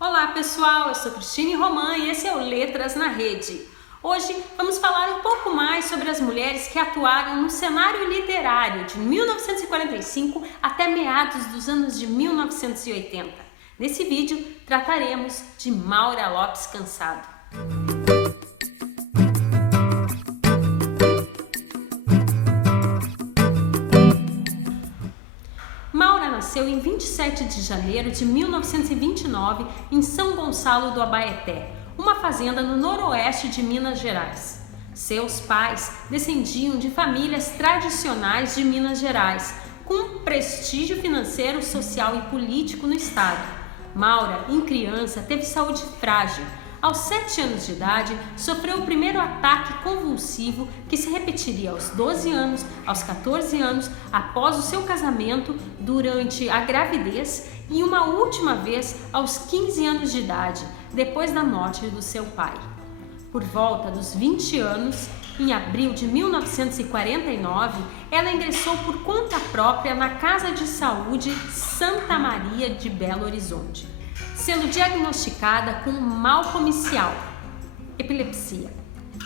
Olá pessoal, eu sou Cristine Roman e esse é o Letras na Rede. Hoje vamos falar um pouco mais sobre as mulheres que atuaram no cenário literário de 1945 até meados dos anos de 1980. Nesse vídeo trataremos de Maura Lopes Cansado. Maura nasceu em 27 de janeiro de 1929 em São Gonçalo do Abaeté, uma fazenda no noroeste de Minas Gerais. Seus pais descendiam de famílias tradicionais de Minas Gerais, com prestígio financeiro, social e político no estado. Maura, em criança, teve saúde frágil. Aos 7 anos de idade, sofreu o primeiro ataque convulsivo que se repetiria aos 12 anos, aos 14 anos, após o seu casamento, durante a gravidez e uma última vez aos 15 anos de idade, depois da morte do seu pai. Por volta dos 20 anos, em abril de 1949, ela ingressou por conta própria na Casa de Saúde Santa Maria de Belo Horizonte, sendo diagnosticada com mal comicial, epilepsia.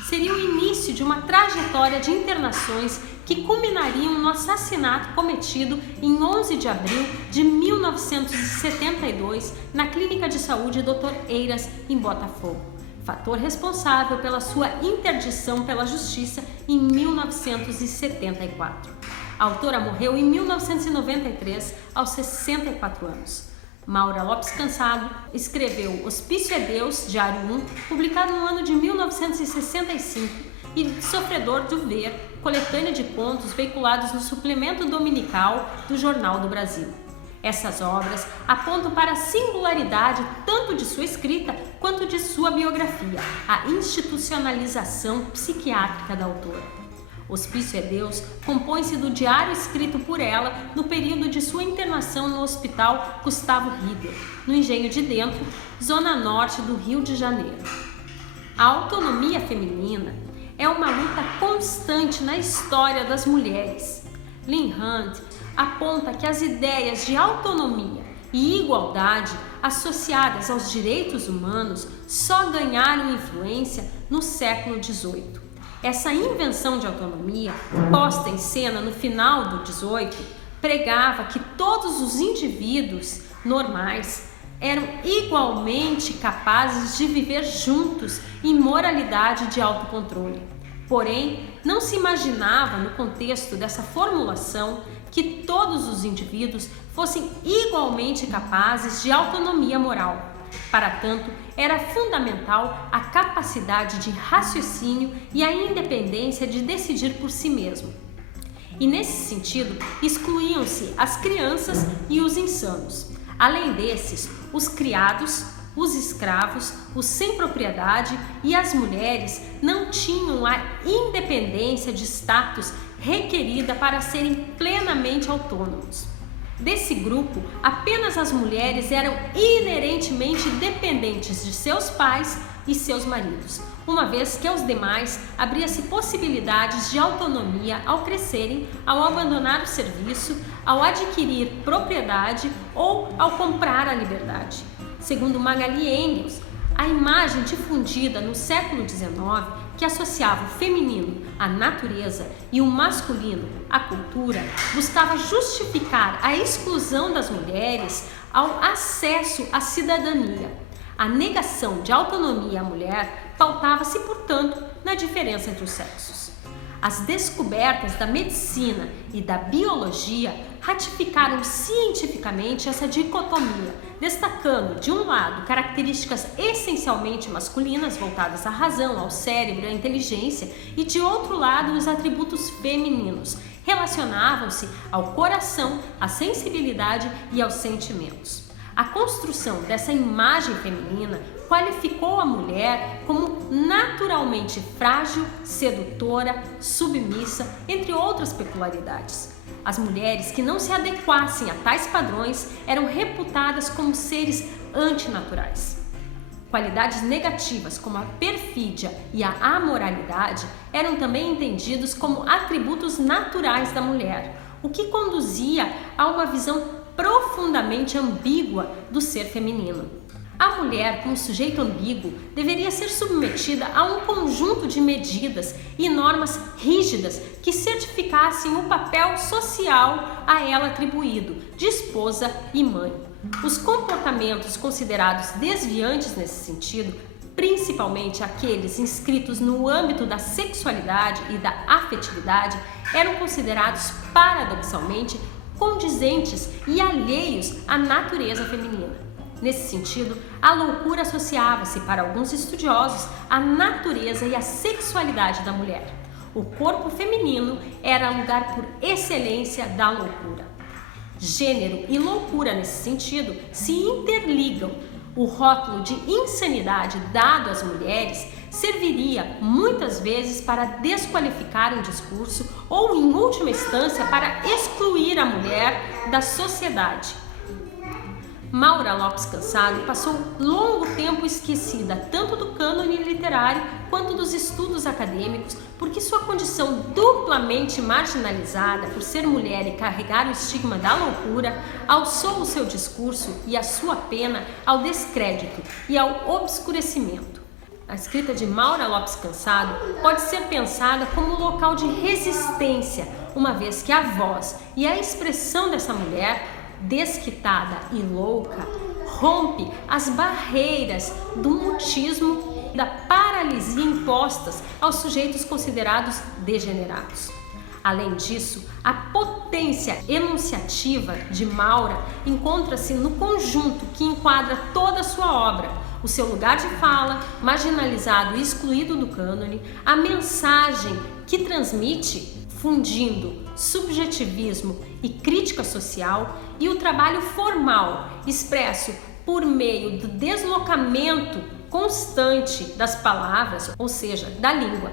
Seria o início de uma trajetória de internações que culminariam no assassinato cometido em 11 de abril de 1972 na Clínica de Saúde Dr. Eiras, em Botafogo, fator responsável pela sua interdição pela Justiça em 1974. A autora morreu em 1993, aos 64 anos. Maura Lopes Cansado escreveu Hospício é Deus, Diário 1, publicado no ano de 1965, e Sofredor do Ver, coletânea de contos veiculados no suplemento dominical do Jornal do Brasil. Essas obras apontam para a singularidade tanto de sua escrita quanto de sua biografia, a institucionalização psiquiátrica da autora. Hospício é Deus compõe-se do diário escrito por ela no período de sua internação no Hospital Gustavo Rieder, no Engenho de Dentro, zona norte do Rio de Janeiro. A autonomia feminina é uma luta constante na história das mulheres. Leigh Hunt aponta que as ideias de autonomia e igualdade associadas aos direitos humanos só ganharam influência no século XVIII. Essa invenção de autonomia, posta em cena no final do XVIII, pregava que todos os indivíduos normais eram igualmente capazes de viver juntos em moralidade de autocontrole. Porém, não se imaginava, no contexto dessa formulação, que todos os indivíduos fossem igualmente capazes de autonomia moral. Para tanto, era fundamental a capacidade de raciocínio e a independência de decidir por si mesmo. E nesse sentido, excluíam-se as crianças e os insanos. Além desses, os criados, os escravos, os sem propriedade e as mulheres não tinham a independência de status requerida para serem plenamente autônomos. Desse grupo, apenas as mulheres eram inerentemente dependentes de seus pais e seus maridos, uma vez que aos demais abria-se possibilidades de autonomia ao crescerem, ao abandonar o serviço, ao adquirir propriedade ou ao comprar a liberdade. Segundo Magali Engels, a imagem difundida no século XIX, que associava o feminino à natureza e o masculino à cultura, buscava justificar a exclusão das mulheres ao acesso à cidadania. A negação de autonomia à mulher pautava-se, portanto, na diferença entre os sexos. As descobertas da medicina e da biologia ratificaram cientificamente essa dicotomia, destacando, de um lado, características essencialmente masculinas voltadas à razão, ao cérebro e à inteligência, e de outro lado, os atributos femininos, relacionavam-se ao coração, à sensibilidade e aos sentimentos. A construção dessa imagem feminina qualificou a mulher como naturalmente frágil, sedutora, submissa, entre outras peculiaridades. As mulheres que não se adequassem a tais padrões eram reputadas como seres antinaturais. Qualidades negativas como a perfídia e a amoralidade eram também entendidos como atributos naturais da mulher, o que conduzia a uma visão profundamente ambígua do ser feminino. A mulher, como sujeito ambíguo, deveria ser submetida a um conjunto de medidas e normas rígidas que certificassem o papel social a ela atribuído, de esposa e mãe. Os comportamentos considerados desviantes nesse sentido, principalmente aqueles inscritos no âmbito da sexualidade e da afetividade, eram considerados paradoxalmente condizentes e alheios à natureza feminina. Nesse sentido, a loucura associava-se para alguns estudiosos à natureza e à sexualidade da mulher. O corpo feminino era lugar por excelência da loucura. Gênero e loucura, nesse sentido, se interligam. O rótulo de insanidade dado às mulheres serviria muitas vezes para desqualificar um discurso ou, em última instância, para excluir a mulher da sociedade. Maura Lopes Cansado passou longo tempo esquecida tanto do cânone literário quanto dos estudos acadêmicos, porque sua condição duplamente marginalizada por ser mulher e carregar o estigma da loucura alçou o seu discurso e a sua pena ao descrédito e ao obscurecimento. A escrita de Maura Lopes Cansado pode ser pensada como local de resistência, uma vez que a voz e a expressão dessa mulher desquitada e louca, rompe as barreiras do mutismo e da paralisia impostas aos sujeitos considerados degenerados. Além disso, a potência enunciativa de Maura encontra-se no conjunto que enquadra toda a sua obra, o seu lugar de fala, marginalizado e excluído do cânone, a mensagem que transmite, fundindo subjetivismo e crítica social, e o trabalho formal, expresso por meio do deslocamento constante das palavras, ou seja, da língua.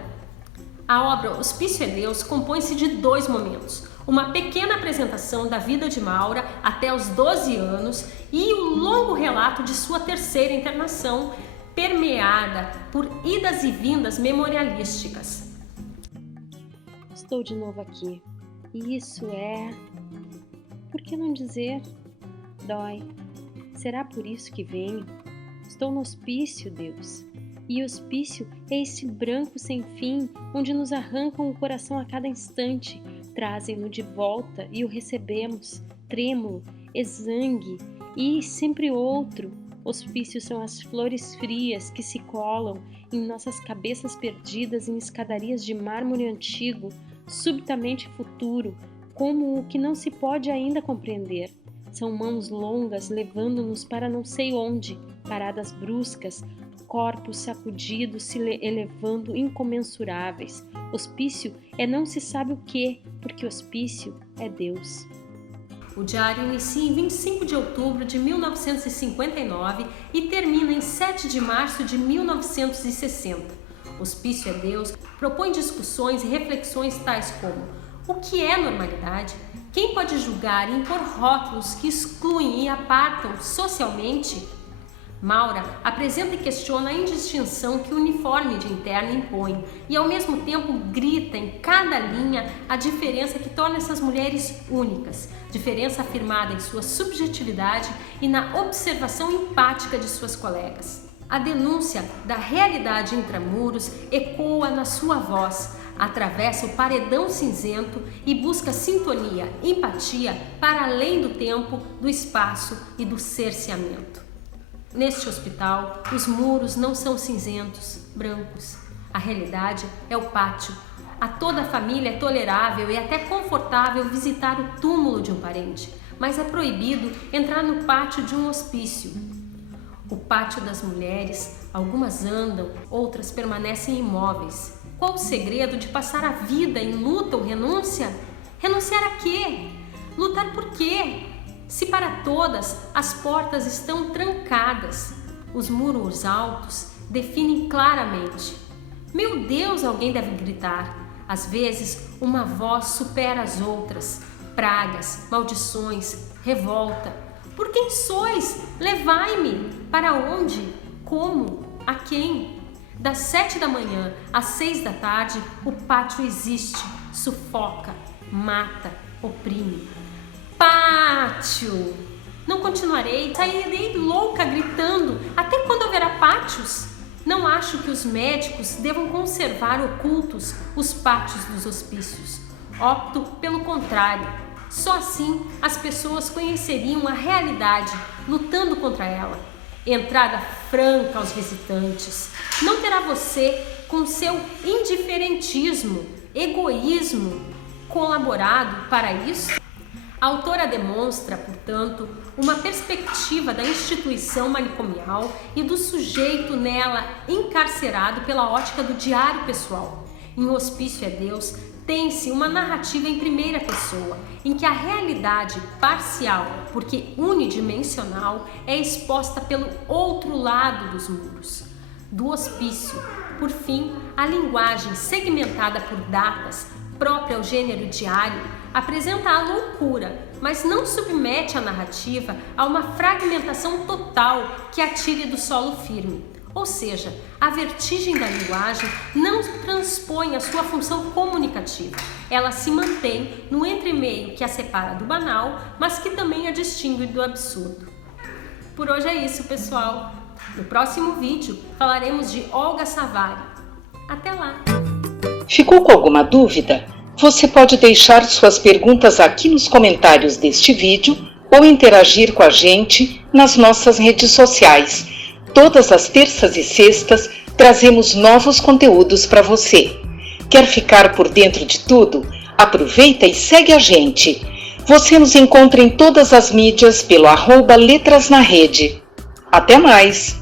A obra Hospício é Deus compõe-se de 2 momentos: uma pequena apresentação da vida de Maura até os 12 anos e o longo relato de sua terceira internação, permeada por idas e vindas memorialísticas. Estou de novo aqui. E isso é... Por que não dizer? Dói. Será por isso que venho? Estou no hospício, Deus. E hospício é esse branco sem fim, onde nos arrancam o coração a cada instante, trazem-no de volta e o recebemos, trêmulo, exangue e sempre outro. Hospícios são as flores frias que se colam em nossas cabeças perdidas em escadarias de mármore antigo, subitamente futuro, como o que não se pode ainda compreender. São mãos longas levando-nos para não sei onde, paradas bruscas, corpos sacudidos se elevando incomensuráveis. Hospício é não se sabe o que, porque hospício é Deus. O diário inicia em 25 de outubro de 1959 e termina em 7 de março de 1960. Hospício é Deus propõe discussões e reflexões tais como: o que é normalidade? Quem pode julgar e impor rótulos que excluem e apartam socialmente? Maura apresenta e questiona a indistinção que o uniforme de interno impõe e, ao mesmo tempo, grita em cada linha a diferença que torna essas mulheres únicas, diferença afirmada em sua subjetividade e na observação empática de suas colegas. A denúncia da realidade intramuros ecoa na sua voz, atravessa o paredão cinzento e busca sintonia, empatia para além do tempo, do espaço e do cerceamento. Neste hospital, os muros não são cinzentos, brancos. A realidade é o pátio. A toda a família é tolerável e até confortável visitar o túmulo de um parente, mas é proibido entrar no pátio de um hospício. O pátio das mulheres, algumas andam, outras permanecem imóveis. Qual o segredo de passar a vida em luta ou renúncia? Renunciar a quê? Lutar por quê? Se para todas as portas estão trancadas, os muros altos definem claramente. Meu Deus, alguém deve gritar. Às vezes, uma voz supera as outras. Pragas, maldições, revolta. Por quem sois? Levai-me. Para onde? Como? A quem? Das 7 da manhã às 6 da tarde, o pátio existe, sufoca, mata, oprime. Pátio! Não continuarei, sairei louca gritando até pátios. Não acho que os médicos devam conservar ocultos os pátios dos hospícios. Opto pelo contrário. Só assim as pessoas conheceriam a realidade, lutando contra ela. Entrada franca aos visitantes. Não terá você, com seu indiferentismo, egoísmo, colaborado para isso? A autora demonstra, portanto, uma perspectiva da instituição manicomial e do sujeito nela encarcerado pela ótica do diário pessoal. Em Hospício é Deus, tem-se uma narrativa em primeira pessoa, em que a realidade parcial, porque unidimensional, é exposta pelo outro lado dos muros. Do hospício, por fim, a linguagem segmentada por datas, própria ao gênero diário, apresenta a loucura, mas não submete a narrativa a uma fragmentação total que a tire do solo firme. Ou seja, a vertigem da linguagem não transpõe a sua função comunicativa. Ela se mantém no entremeio que a separa do banal, mas que também a distingue do absurdo. Por hoje é isso, pessoal. No próximo vídeo falaremos de Olga Savari. Até lá! Ficou com alguma dúvida? Você pode deixar suas perguntas aqui nos comentários deste vídeo ou interagir com a gente nas nossas redes sociais. Todas as terças e sextas trazemos novos conteúdos para você. Quer ficar por dentro de tudo? Aproveita e segue a gente. Você nos encontra em todas as mídias pelo @letrasnarede. Até mais!